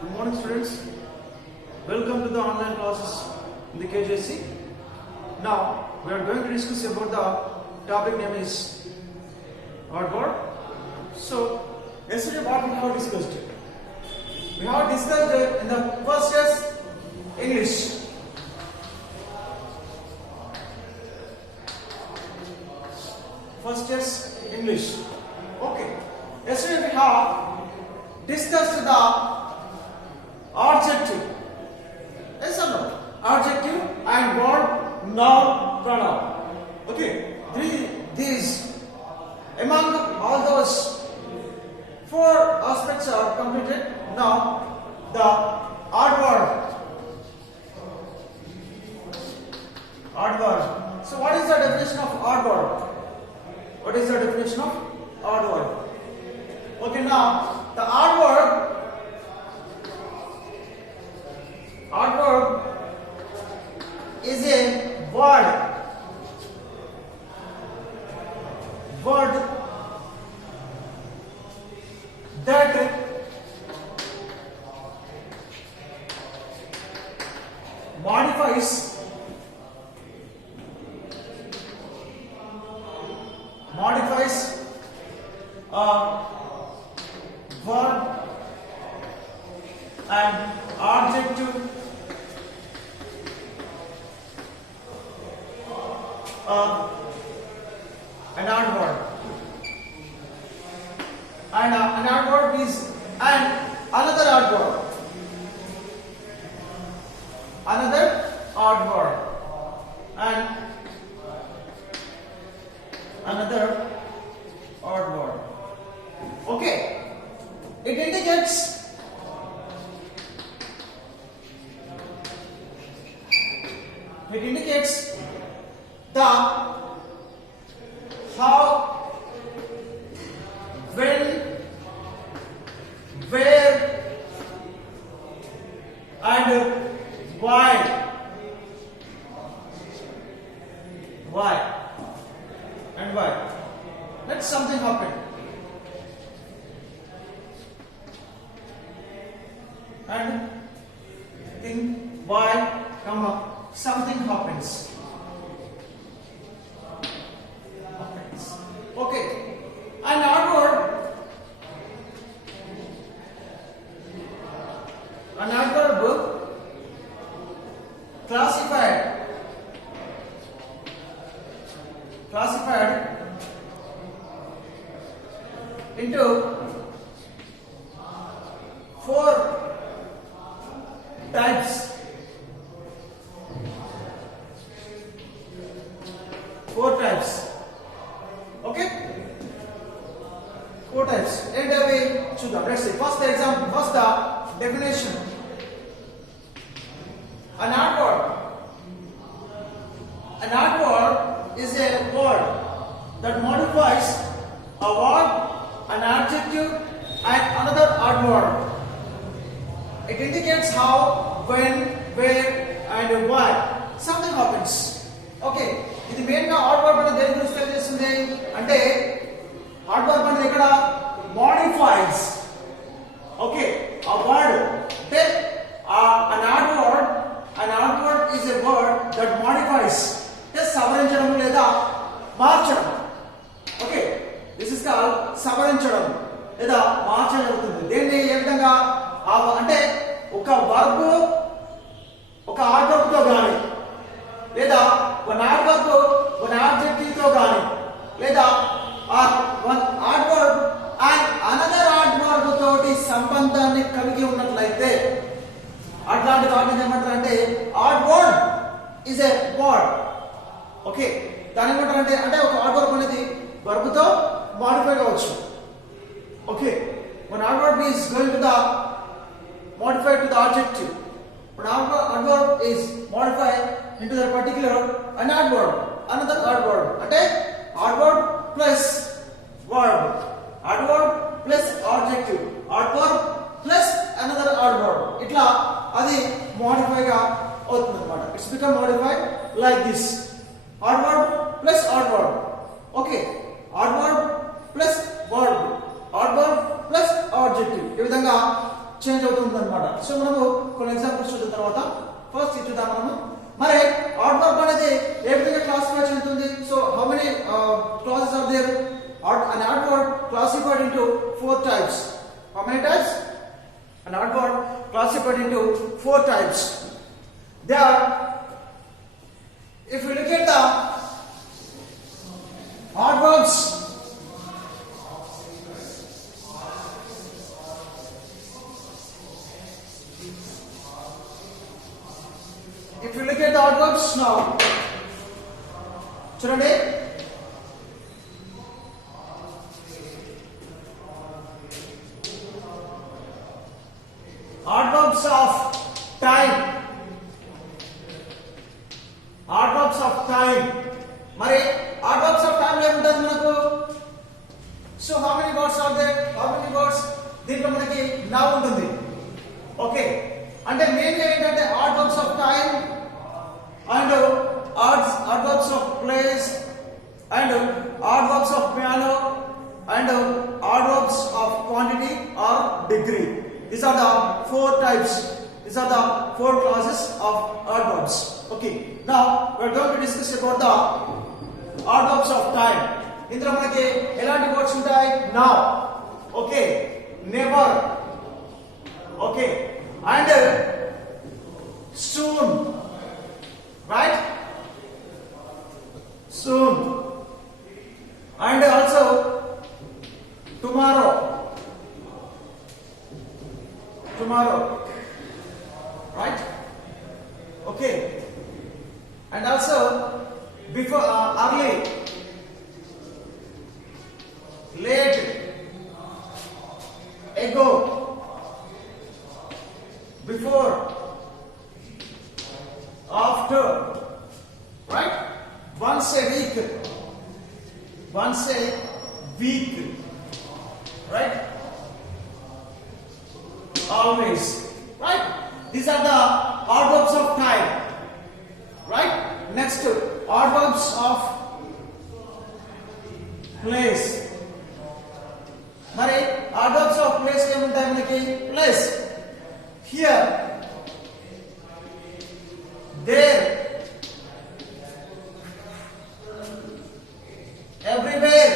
Good morning, students. Welcome to the online classes in the KJC. Now we are going to discuss about the topic name is odd word. So yesterday what we have discussed? We have discussed in the first test English. First test English. Okay. Yesterday we have discussed the adjective. Yes or no? Adjective and verb, noun, pronoun. Okay. These among all those four aspects are completed. Now the odd word. Odd word. So what is the definition of odd word? What is the definition of odd word? Okay, now the odd word is a word that modifies a verb and adjective an odd word, and an odd word is another odd word, and another odd word. Okay, it indicates the how, when, where, and why. Let something happen. And think why, something happens. Okay, an odd word classified into four types. Okay, four types. And we choose them. Let's see. First the definition. An odd word is a word that modifies a verb, an adjective, and another odd word. It indicates how, when, where, and why something happens. Okay, ఇది మెయిన్ గా add verb అంటే దేని గురించి తెలియజేస్తుంది అంటే add verb అంటే ఇక్కడ modifies. Okay, ఆ వర్డ్ అంటే an odd word is a word that modifies, అంటే సవరించడం లేదా మార్చడం. ఓకే, దిస్ ఇస్ కాల్డ్ సవరించడం లేదా మార్చడం జరుగుతుంది. దేన్ని ఏ విధంగా అంటే ఒక వర్బ్ ఒక ఆడ్ వర్బ్ తో గాని, లేదా one odd verb one adjective తో గాని, లేదా one odd verb and another odd verb తోటి సంబంధాన్ని కలిగి ఉన్నట్లయితే అట్లాంటి వాటిని ఏమంటారు అంటే odd word is a word. Okay, దాని ఏమంటారు అంటే ఒక odd verb అనేది verb తో మోడిఫై కావచ్చు. Okay, one odd verb is going to the modified to the adjective. One odd verb is modified into the particular an odd word, another odd word. అంటే odd word plus verb, odd word plus adjective, odd word plus another odd word. ఇట్లా అది మోడిఫై గా అవుతుంది అన్నమాట. It's become modified like this. Odd word plus odd word. Okay, odd word plus verb, odd verb plus adjective. ఈ విధంగా చేంజ్ అవుతుంది అనమాట. సో మనము కొన్ని ఎగ్జాంపుల్స్ చూసిన తర్వాత ఫస్ట్ చూద్దాం మనము. మరి ఆడ్ వర్బ్ అనేది ఏ విధంగా క్లాసిఫై అవుతుంది? So how many classes are there? An odd word classified into 4 types. How many types? An odd word classified into 4 types. There, if we look at the odd verbs, if you look at the odd verbs now, చూడండి, odd verbs of time. Odd verbs of time. మరి odd verbs of time లో ఏముంటుంది మనకు? So how many words are there? How many words? దీంట్లో మనకి now ఉంటుంది. ఓకే, అంటే మెయిన్ ఏంటంటే odd verbs of time and odd verbs of place and odd verbs of piano and odd verbs of quantity or degree. These are the 4 types. These are the 4 classes of odd verbs. Okay. Now we are going to discuss about the odd verbs of time. ఇందులో మనకి ఎలాంటి వర్డ్స్ ఉంటాయి? Now. Okay. Never. Okay. And soon. Right? Soon. And also tomorrow. Tomorrow, right? Okay, and also before, early, late, ago, before, after, right? Once a week, right? Always, right? These are the odd verbs of time, right? Next, odd verbs of place. మరి odd verbs of place ఏముంటాయి మనకి? Place, here, there, everywhere,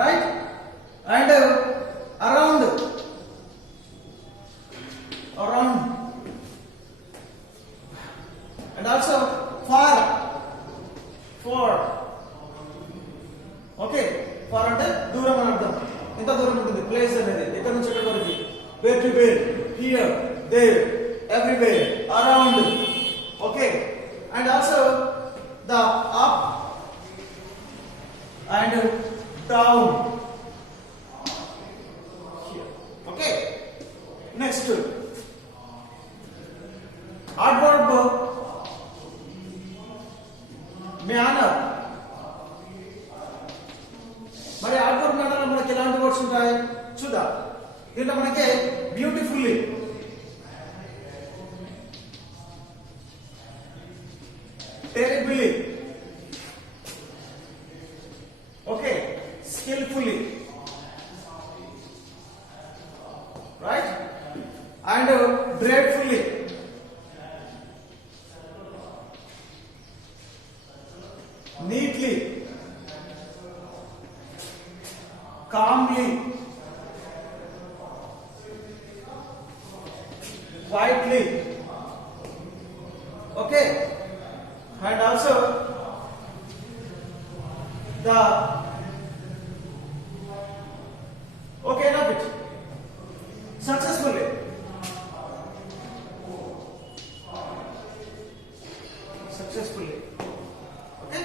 right? And around, and also far, okay, far అంటే దూరం అని అర్థం. ఎంత దూరం ఉంటుంది ప్లేస్ అనేది? ఎక్కడ నుంచి ఎక్కడి వరకు? where to where, here, there, everywhere, around. Okay, and also the up and down. Okay, next, odd verb manner. మరి odd verb manner లో మనకి ఎలాంటి వర్డ్స్ ఉంటాయి చూద్దాం. దీంట్లో మనకి beautifully, terribly, okay, skillfully, right? And dreadfully, neatly, calmly, quietly, okay, and also the, okay, enough it, successfully, okay,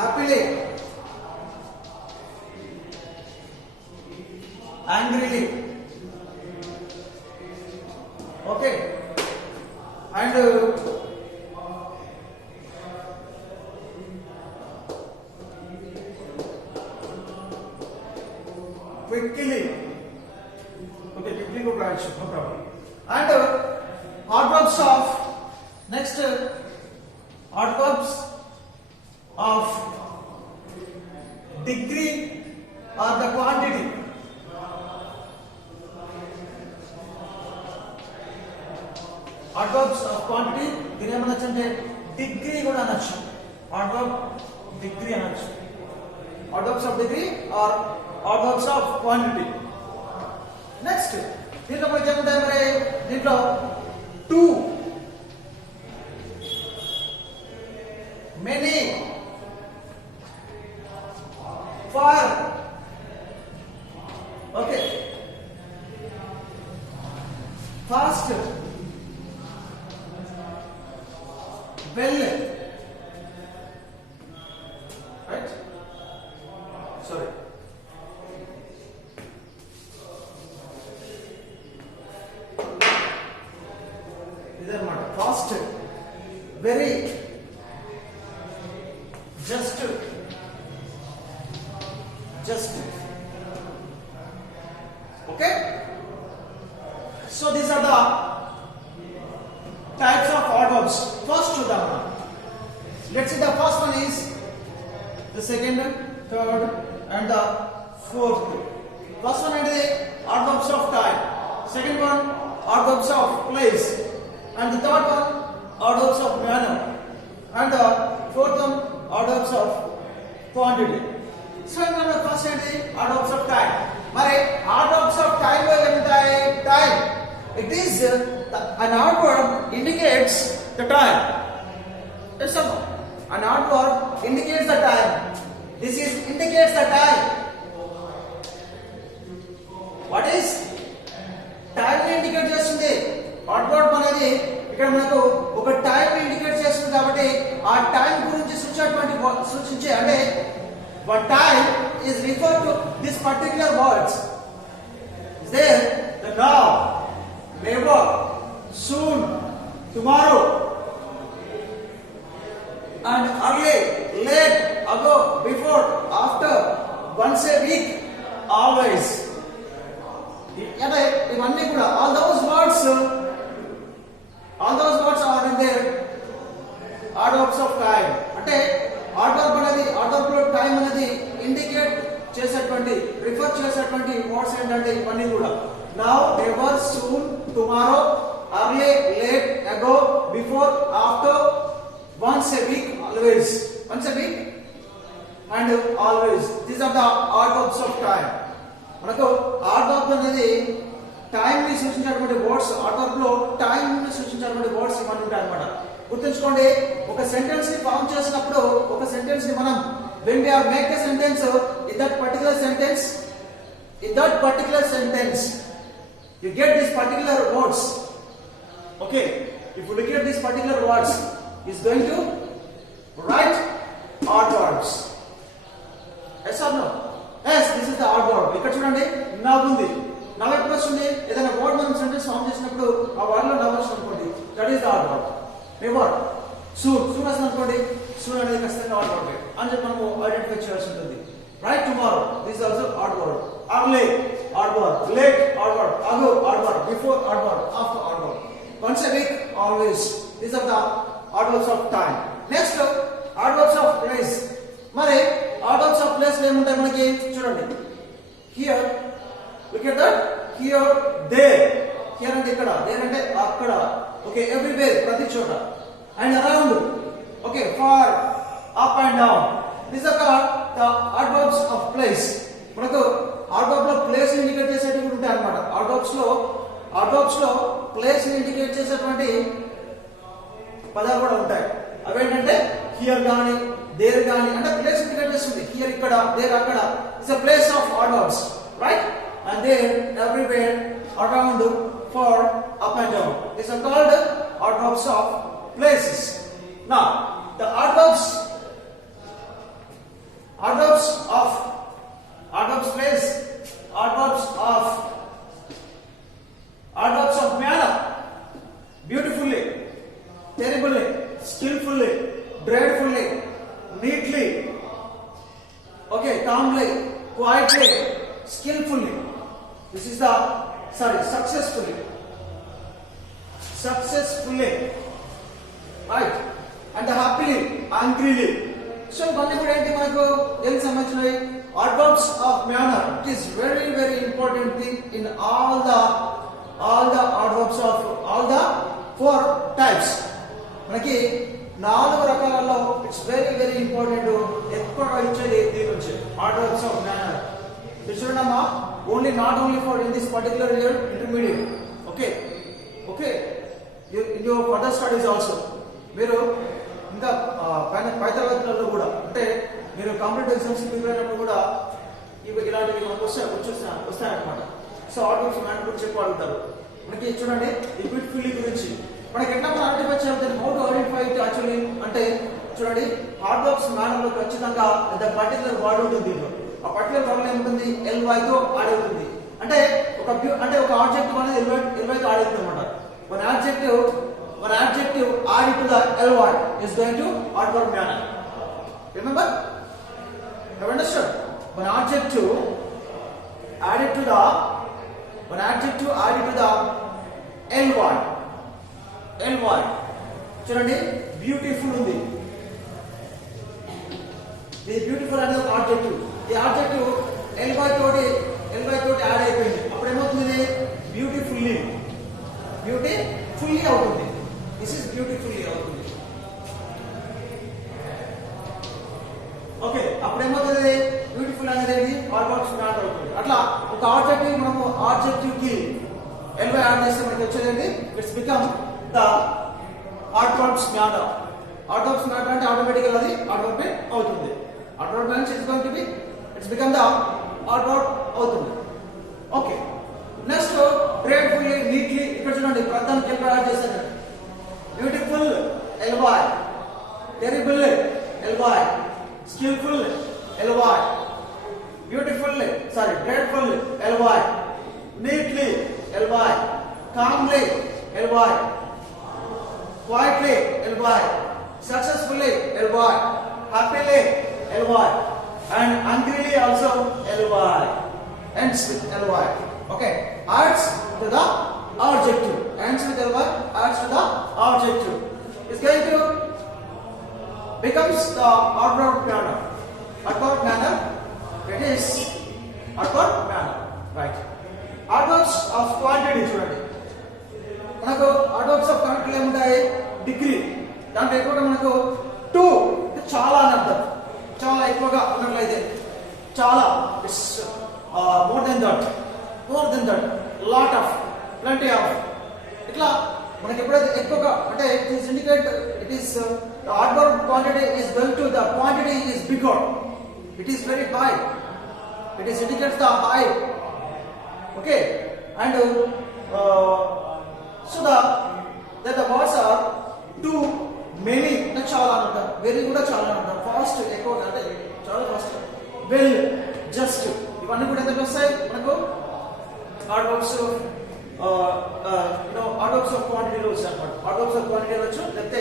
happily, angrily, okay, and quickly, okay, quickly go branch, no problem. And odd verbs of, next, odd verbs of degree or the quantity. Adverbs of quantity దీని ఏమనొచ్చు అంటే డిగ్రీ కూడా అనొచ్చు. Adverb degree అనొచ్చు. Adverbs of degree or adverbs of quantity. Next దీంట్లో మనకి ఏముంటాయి మరి దీంట్లో too, many, far, okay, fast, well, right, sorry, ఇదన్నమాట fast, very, just, okay. So these are the types of adverbs. First to the one. Let's see, the first one is the second, third and the fourth. First one is the adverbs of time. Second one, adverbs of place. And the third one, adverbs of manner. And the fourth one, adverbs of quantity. So now first is the adverbs of time. Mari adverbs of time lo emutayi? Time. It is an adverb indicates the time. Yes or no? An adverb indicates the time. This is indicates the time. What is time ni indicate చేస్తుంది? Adverb అనేది ఇక్కడ మనకు ఒక time indicate చేస్తుంది కాబట్టి ఆ టైం గురించి సూచించే అంటే one time is referred to this particular words. Is there the now, never, soon, tomorrow, and early, late, ago, before, after, once a week, always. అంటే ఇవన్నీ కూడా all those words are in there adverbs of time. అంటే adverb అనేది adverb లో టైం అనేది ఇండికేట్ చేసేటువంటి రిఫర్ చేసేటువంటి వర్డ్స్ ఏంటంటే ఇవన్నీ కూడా now, never, soon, tomorrow, early, late, ago, before, after, once a week, always. Once a week and always. These are the adverbs of time. మనకు adverb అనేది టైం ని సూచించేటువంటి వర్డ్స్, adverb లో టైం ని సూచించేటువంటి వర్డ్స్ ఇవన్నీ ఉంటాయి అన్నమాట. గుర్తుంచుకోండి, ఒక సెంటెన్స్ ని ఫార్మ్ చేసినప్పుడు ఒక సెంటెన్స్ ని మనం when we are make a sentence in that particular sentence you get this particular words. Okay, if you look at these particular words is going to write adverbs. Yes or no? Yes, this is the adverb. ఇక్కడ చూడండి now ఉంది. now ఎప్పుడు వస్తుంది? ఏదైనా వర్డ్ మనం sentence form చేసినప్పుడు ఆ వర్డ్ లో now వస్తుంది అనుకోండి, that is the adverb. never, soon వస్తుంది అనుకోండి, soon అనేది ఖచ్చితంగా adverb అని చెప్పి మనము ఐడెంటిఫై చేయాల్సి ఉంటుంది. right, tomorrow, this is also adverb. early, adverb. late, adverb. ago, adverb. before, adverb. after, adverb. once a week, always. These are the adverbs of time. Next, adverbs of place. మరి adverbs of place లో ఏముంటాయి మనకి? చూడండి, here, look at that, here, there. here అంటే ఇక్కడ, there అంటే అక్కడ. okay, everywhere, ప్రతి చోట. and around, okay, far, up and down. These are called the adverbs of place. మనకు adverb లో ప్లేస్ ని ఇండికేట్ చేసేటివి ఉంటాయి అన్నమాట. adverbs లో ప్లేస్ ని ఇండికేట్ చేసేటువంటి పదాలు కూడా ఉంటాయి. అవేంటంటే హియర్ గాని, దేర్ గాని, అంటే ప్లేస్ ఇండికేట్ చేస్తుంది. హియర్ ఇక్కడ, దేర్ అక్కడ. It's a place of adverbs, right? and there, everywhere, around, far, up and down. These are called adverbs of places. Now, the adverbs of place, adverbs of manner, beautifully, terribly, skillfully, dreadfully, neatly, okay, calmly, quietly, skillfully. This is the successfully, right, and happily, angrily, so ఇవన్నీ కూడా ఏంటి మనకు ఏం సంబంధించినవి adverbs of manner. It is very very important thing in all the adverbs of all the four types. మనకి నాలుగు రకాలలో it's very very important ఎక్కువ ఇచ్చేది దీని నుంచి adverbs of manner. చూడండమ్మా only not only for in this particular year intermediate okay okay in your further studies also మీరు ఇంకా పై తరగతులలో కూడా అంటే మీరు కాంపిటేటివ్ ఎగ్జామ్స్ ప్రిపేర్ అయినప్పుడు కూడా ఇలాంటివి మనకు వస్తాయన్నమాట. సో ఆర్డర్స్ మ్యాన్ గురించి ఎక్కువ అడుగుతారు. మనకి చూడండి ఈ బ్యూటిఫుల్లీ గురించి మనకి ఎట్లా మనం ఐడెంటిఫై చేయాలి how to identify it actually అంటే చూడండి ఆర్డర్స్ మ్యాన్ లో ఖచ్చితంగా ద పర్టికులర్ వర్డ్ ఉంటుంది దీంట్లో. ఆ పర్టికులర్ వర్డ్ ఏముంటుంది ఎల్వై తో యాడ్ అవుతుంది. అంటే ఒక ఆబ్జెక్ట్ అనేది ఎల్వై తో యాడ్ అవుతుంది అనమాట. One adjective added to the ly is going to adverb manner. Remember? Have you understood? One adjective added to the ly. చూడండి బ్యూటిఫుల్ ఉంది. ఇది బ్యూటిఫుల్ అనేది ఒక ఆబ్జెక్టివ్. ఈ ఆబ్జెక్టివ్ ly తోటి యాడ్ అయిపోయింది. అప్పుడు ఏమవుతుంది? బ్యూటిఫుల్లీ అవుతుంది. దిస్ ఇస్ బ్యూటిఫుల్లీ అవుతుంది. ఓకే అప్పుడు ఏమవుతుంది? బ్యూటిఫుల్ అనేది ఆల్వర్బ్స్ మ్యాన్ అవుతుంది. అట్లా ఒక ఆబ్జెక్టివ్ మనము ఆబ్జెక్టివ్ కి ly యాడ్ చేస్తే మనకి వచ్చేది it's become the adverbs man. Adverbs man అంటే ఆటోమేటికల్ అది ఆడ్వర్బ్ అవుతుంది. Adverb man is going to be it's become the adverb అవుతుంది. ఓకే నెక్స్ట్ గ్రేట్ఫుల్లీ నీట్లీ ఇక్కడ చూడండి ప్రధానికి ly యాడ్ చేశారు. Beautiful ly, terrible ly, skillful ly, grateful ly, neatly ly, calmly ly, quietly ly, successfully ly, happily ly, and angrily also ly, ends with ly. Okay, adds to the adjective, ends with ly, adds to the adjective. Is going to becomes the adverb manner. It is adverb manner, right? Adverbs of quantity చూడండి. మనకు adverbs of quantity ఏముంటాయి? డిగ్రీ. దాంట్లో ఎక్కువగా మనకు టు చాలా అని అర్థం. చాలా ఎక్కువగా ఉన్నట్లయితే చాలా it's more than that, lot of, plenty of. ఇట్లా మనకి ఎప్పుడైతే ఎక్కువగా అంటే it is indicate it is the adverb quantity is well to the quantity is bigger, it is very high, it is indicates the high. Okay, and so that the words are too many na chala anta very kuda chala anta fast ఎక్కువ అంటే చాలా fast, well, just ఇవన్నీ కూడా ఎంత వస్తాయి మనకు adverbs adverbs of quantity లో వచ్చాయి అన్నమాట. adverbs of quantity అనొచ్చు లేకపోతే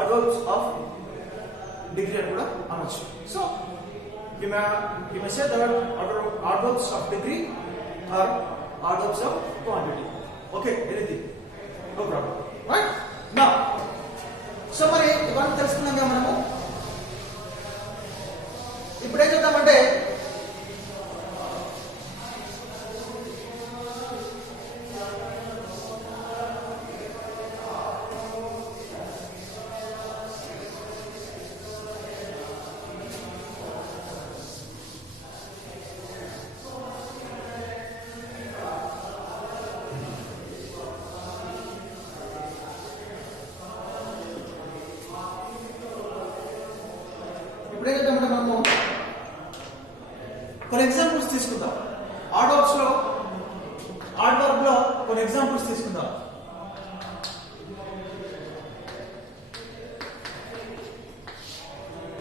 adverbs of degree అని కూడా అనొచ్చు. So you may say that adverbs of degree or adverbs of quantity. Okay, anything, no problem, right? Now so మరి ఇవన్నీ తెలుసుకున్నాం కదా మనము. ఇప్పుడు ఏం చేద్దామంటే మనము కొన్ని ఎగ్జాంపుల్స్ తీసుకుందాం. adverb లో కొన్ని ఎగ్జాంపుల్స్ తీసుకుందాం.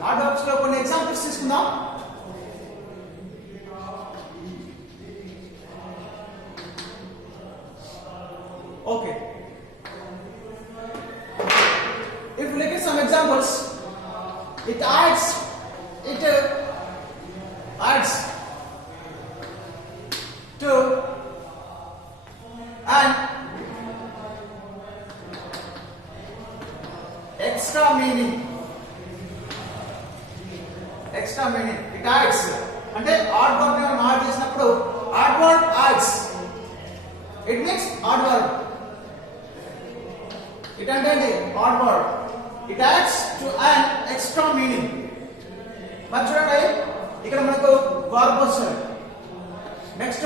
adverbs లో కొన్ని ఎగ్జాంపుల్స్ తీసుకుందాం. Okay, if we look at some examples, it adds to an extra meaning. అంటే ఆడ్ వర్బ్ ని మనం యాడ్ చేసినప్పుడు adverb adds. It makes adverb. It అంటే adverb. It adds to an extra meaning. మరి చూడండి ఇక్కడ మనకు verb వస్తుంది. Next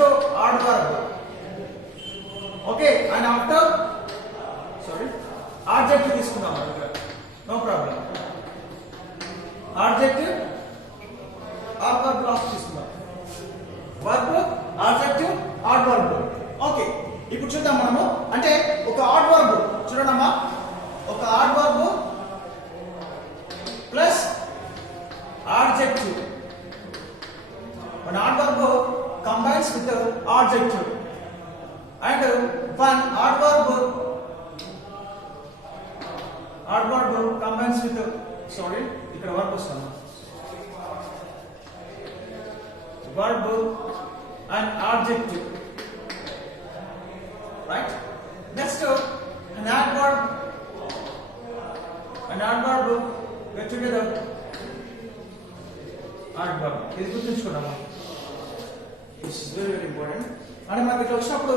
adverb. Okay, and after adjective తీసుకుందాం. No problem. Adjective adverb last తీసుకుందాం. Verb, adjective, adverb. ఓకే, ఇప్పుడు చూద్దాం మనము అంటే ఒక adverb చూడండమ్మా, ఒక adverb plus adjective. One adverb combines with the adjective and one adverb combines with the ఇక్కడ verb వస్తుంది. Verb and adjective, right? Next an adverb get together. Adverb ఇది గుర్తుంచుకోండి. This is very important. అంటే మనకి ఇట్లా వచ్చినప్పుడు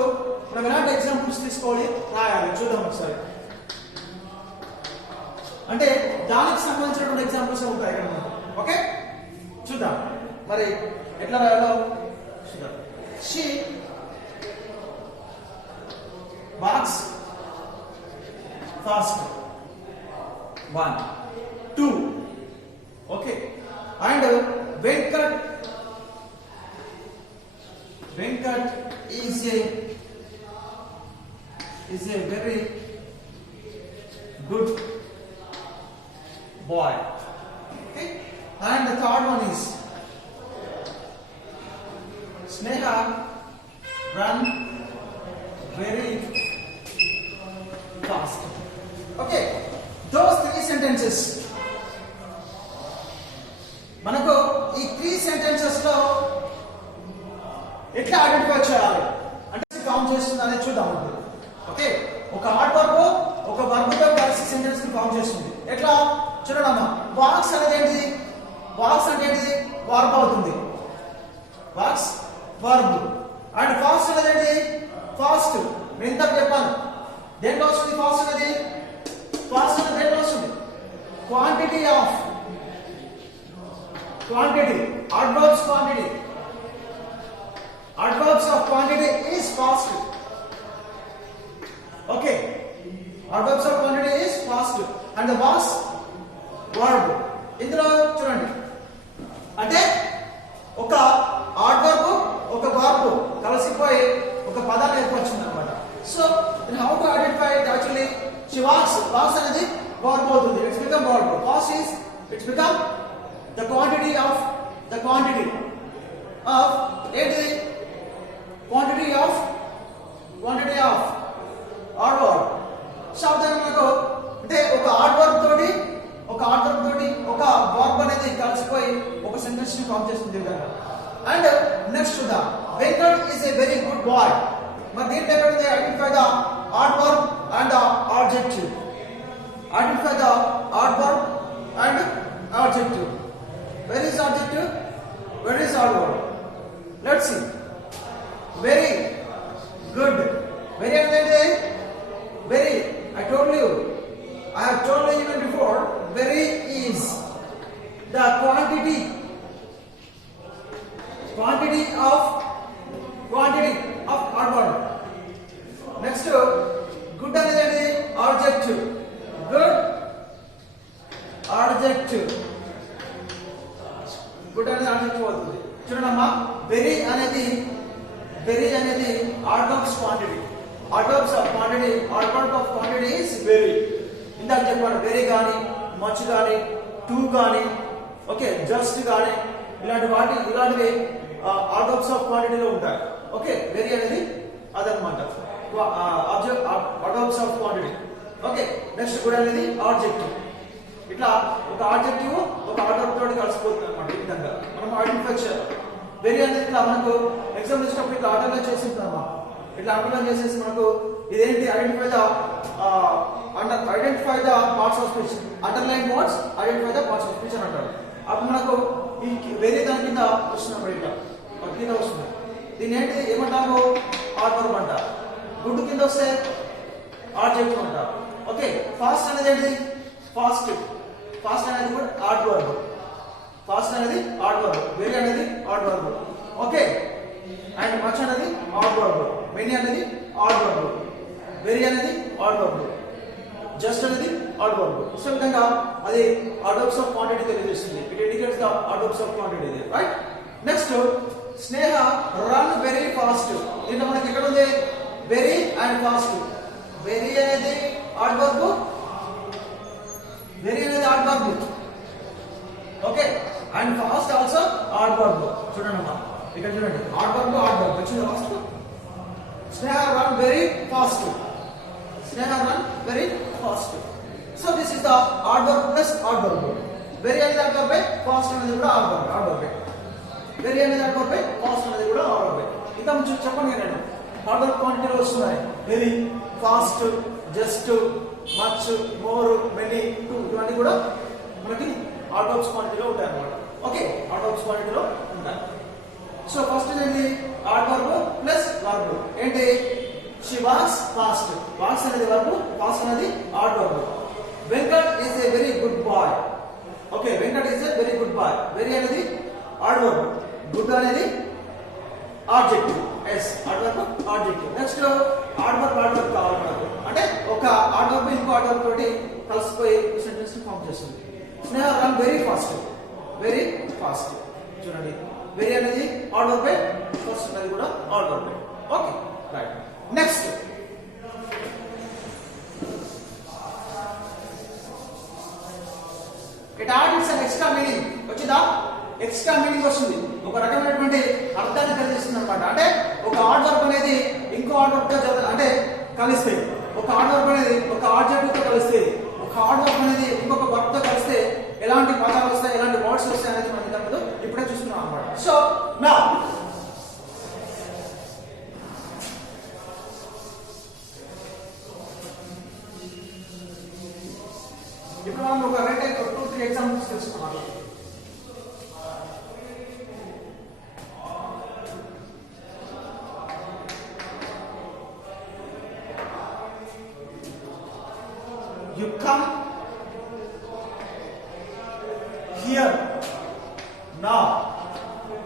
మనం ఎలాంటి ఎగ్జాంపుల్స్ తీసుకోవాలి, రాయాలి. చూద్దాం ఒకసారి. అంటే దానికి సంబంధించినటువంటి ఎగ్జాంపుల్స్ ఉంటాయి ఇక్కడ మనకు. ఓకే, చూద్దాం మరి ఎట్లా రాయాలో చూద్దాం. She walks fast. 1, 2. Okay, and Venkat is a very good boy. Okay, and the third one is Sneha run very fast. Okay, those 3 sentences మనకు ఈ 3 sentences లో ఎట్లా ఐడెంటిఫై చేయాలి అంటే కౌంట్ చేస్తుంది అనేది చూద్దాం. ఓకే, ఒక adverb ఒక verb తో కలిసి సెంటెన్స్ ని కౌంట్ చేస్తుంది. ఎట్లా చూడండమ్మా, walks అనేది ఏంటిది? walks అంటే ఏంటిది? verb అవుతుంది. walks verb. అండ్ ఫాస్ట్ అనేది ఏంటిది? ఫాస్ట్. నేను ఇంతకు చెప్పాను దేంట్లో వస్తుంది ఫాస్ట్ అనేది? ఫాస్ట్ అనేది దేంట్లో వస్తుంది? Quantity of quantity. Adverbs quantity. Adverbs of quantity is fast. Okay, adverbs of quantity is fast and the was verb. ఇందులో చూడండి అంటే ఒక adverb ఒక verb కలిసిపోయి ఒక పదాన్ని ఏర్పరుస్తుంది అన్నమాట. So how to identify it? Actually she walks అనేది verb అవుతుంది. It's become verb. Fast is it's become the quantity of ఏంటిది? quantity of adverb. శబ్దాన్ని మనకు అంటే ఒక adverb తోటి ఒక verb అనేది కలిసిపోయి ఒక సెంటెన్స్ ని ఫామ్ చేస్తుంది విధంగా. And next the Venkat is a very good boy. మరి దీంట్లో ఎక్కడ ఉంది? Identify the adverb and the adjective. Identify the adverb and adjective. Where is adjective? Where is adverb? Let's see. Very good. Very అంటే very. I have told you even before. Very is the quantity of adverb. Next good అనేది adjective. Good adjective. Good అనేది adjective అవుతుంది. చూడండమ్మా, వెరీ అనేది adverbs quantity. Adverbs of quantity, adverb of quantity is very. ఇందాక చెప్పాను వెరీ కానీ మచ్ కానీ టు కానీ ఓకే జస్ట్ కానీ ఇలాంటివి adverbs of quantity లో ఉంటాయి. ఓకే, వెరీ అనేది అదనమాట adverbs of quantity. Okay, next good అనేది adjective. ఇట్లా ఒక ఆబ్జెక్టివ్ ఒక adverb తోటి కలిసిపోతుంది అన్నమాట. ఈ విధంగా మనం ఐడెంటిఫై చేయాలి. వెరీ అనేది ఇట్లా మనకు ఎగ్జామ్ ఇచ్చినప్పుడు ఇట్లా అండర్లైన్ చేసి ఉంటామా, ఇట్లా అండర్లైన్ చేసేసి మనకు ఇదేంటి identify the parts of speech. Underline words identify the parts of speech అని అంటారు. అప్పుడు మనకు ఈ వేరే దాని కింద వస్తున్నప్పుడు ఇట్లా కింద వస్తుంది. దీని ఏంటి ఏమంటారు? ఆడ్వర్బ్ అంటారు. గుడ్ కింద వస్తే ఆబ్జెక్టివ్ అంటారు. ఓకే, ఫాస్ట్ అనేది ఏంటి? ఫాస్ట్ అనేది కూడా ఆడ్వర్బ్. ఫాస్ట్ అనేది ఆడ్వర్బ్, వెరీ అనేది ఆడ్వర్బ్. ఓకే, అండ్ మచ్ అనేది ఆడ్వర్బ్, మెనీ అనేది ఆడ్వర్బ్, వెరీ అనేది ఆడ్వర్బ్, జస్ట్ అనేది ఆడ్వర్బ్. సో విధంగా అది ఆడ్వర్బ్స్ ఆఫ్ క్వాంటిటీ తెలియజేస్తుంది. It indicates the adverbs of quantity, right? Next, Sneha run very fast. దీంట్లో మనకి ఎక్కడ ఉంది? Very and fast. వెరీ అనేది ఆడ్వర్బ్, వెరీ అనేది adverb. Okay, and fast also adverb. చూడండి అమ్మా, ఇక్కడ చూడండి, ఆడ్వర్బ్ వచ్చింది fast. Sneha run very fast. Sneha run very fast. So this is the adverb plus adverb. Very అనేది ఆడ్వర్బ్, ఫాస్ట్ అనేది కూడా ఆడ్వర్బ్. వెరీ అనేది ఆడ్వర్బ్, ఫాస్ట్ అనేది కూడా ఆడ్వర్బ్. ఇంకా కొంచెం చెప్పండి నేను, ఆడ్వర్బ్ క్వాంటిటీలో వస్తున్నాయి. Very, fast, just, much, more, many, to, ఇవన్నీ కూడా మనకి ఆడ్వర్బ్స్ క్వాంటిటీలో ఉంటాయి అన్నమాట. ఓకే, ఆడ్వర్బ్స్ క్వాంటిటీలో ఉంటాయి. సో ఫస్ట్ ఏంటి? Adverb plus verb. ఏంటి? She walks fast. వాక్స్ అనేది వర్బ్, ఫాస్ట్ అనేది adverb. Venkat is a very good boy. Okay, Venkat is a very good boy. Very అనేది ఆడ్వర్బ్, గుడ్ అనేది objective. Yes, adverb objective. Next, adverb కావాలి మనకు. అంటే ఒక ఆడ్వర్బ్ ఇంకో ఆడ్వర్బ్ తోటి కలిసిపోయి సెంటెన్స్ ఫామ్ చేస్తుంది. Sneha run very fast. Very fast. చూడండి, వెరీ అనేది ఆడ్వర్బ్, ఫాస్ట్ అనేది కూడా adverb. Okay, right. Next, it adds an extra meaning. వచ్చిందా? ఎక్స్ట్రా మీనింగ్ వస్తుంది, ఒక రకమైనటువంటి అర్థాన్ని కలిగిస్తుంది అనమాట. అంటే ఒక ఆడ్వర్బ్ అనేది ఇంకో ఆడ్వర్బ్ తో అంటే కలిస్తే, ఒక ఆడ్వర్బ్ అనేది ఒక ఆబ్జెక్టివ్ తో కలిస్తే, ఒక ఆడ్వర్బ్ అనేది ఇంకొక వర్బ్ తో కలిస్తే ఎలాంటి పదాలు వస్తాయి, ఎలాంటి వర్డ్స్ వస్తాయి అనేది మనం ఇంతకుముందు ఇప్పుడే చూస్తున్నాం అన్నమాట. సో నా ఇప్పుడు మనం ఒక 2-3 ఎగ్జాంపుల్స్ తెలుసుకున్నాం. You come here now.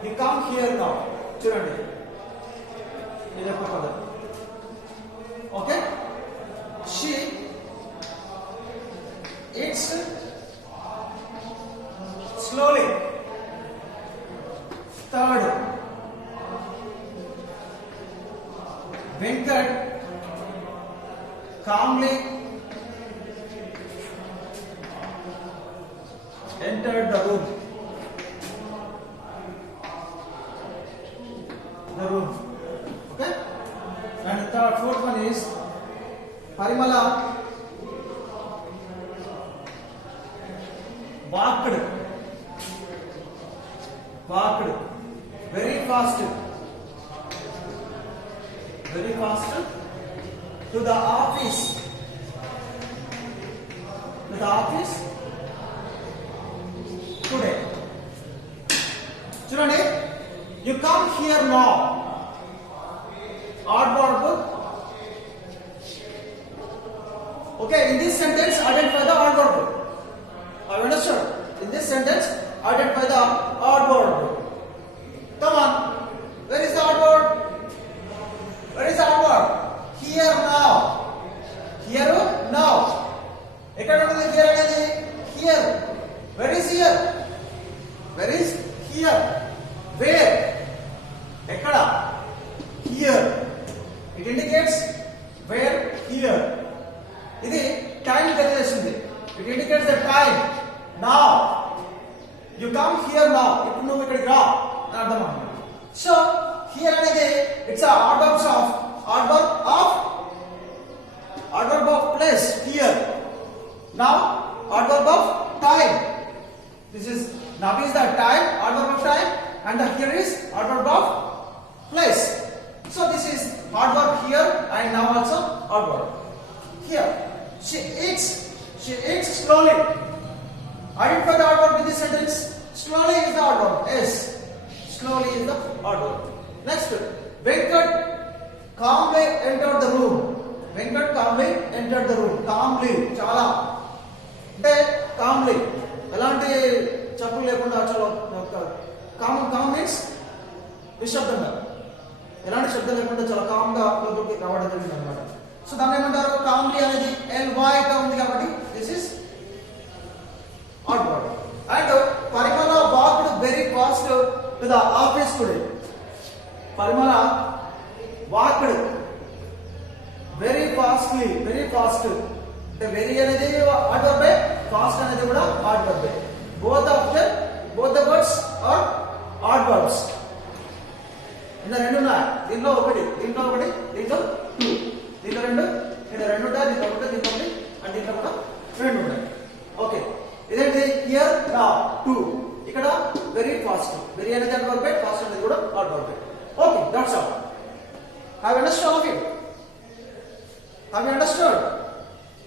You come here now. చూడండి, ఇది ఒక పదం. Okay, she eats slowly. Third, Venkat calmly entered the room. Okay, and the fourth one is Parimala walked very fast to the office today. చూడండి, you come here now. Adverb. Okay, in this sentence identify the adverb. Have you understood? In this sentence identify the adverb. Come on, where is the adverb? Where is the adverb? Here now. Here now. ఎక్కడ ఉంది here అనేది? Here. Where is here? Where is here? Where? ఎక్కడ? Here. It indicates where, here. ఇది టైం తెలియజేస్తుంది. It indicates the time. Now. You come here now. ఇప్పుడు నువ్వు ఇక్కడికి రా అని అర్థం అన్నమాట. So here అనేది it's a adverb of place here. Now adverb of time. This is now is the time, adverb of time, and the here is adverb of place. So this is adverb here and now also adverb here. She eats slowly. Identify the adverb with this sentence. Slowly is the odd one. Yes. Slowly is the odd one. Next, Venkat calmly entered the room. Venkat calmly entered the room. Calmly, చాలా అంటే calmly ఎలాంటి చప్పులు లేకుండా చాలా com means నిశ్శబ్దంగా ఎలాంటి శబ్దం లేకుండా చాలా కామ్ గా లోపలికి రావడం జరిగింది అనమాట. సో దాన్ని ఏమంటారు? కామ్లీ అనేది LY గా ఉంది కాబట్టి this is adverb. And Parimala walked very fast to the office today. Parimala walked very fastly, very fast అంటే వెరీ అనేది ఆడ్ వర్బే, ఫాస్ట్ అనేది కూడా ఆడ్ వర్బే. Both the words are adverbs. ఇందులో రెండు ఉన్నాయి. దీంట్లో ఒకటి, దీంట్లో ఒకటి, దీంట్లో టూ. దీంట్లో రెండు, దీంట్లో రెండు ఉంటాయి, దీంట్లో ఒకటి, దీంట్లో ఒకటి, అండ్ దీంట్లో కూడా రెండు ఉన్నాయి. ఓకే, ఇదేంటి? హియర్ నా టూ. ఇక్కడ వెరీ ఫాస్ట్. వెరీ అనేది ఆడ్ వర్బే, ఫాస్ట్ అనేది కూడా ఆడ్ వర్బే. Okay, that's all. Have you understand all of it? Have you understood?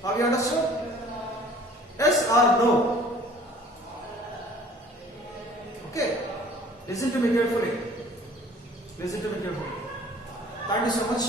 Have you understood? Yes or no? Okay. Listen to me carefully. Listen to me carefully. Thank you so much.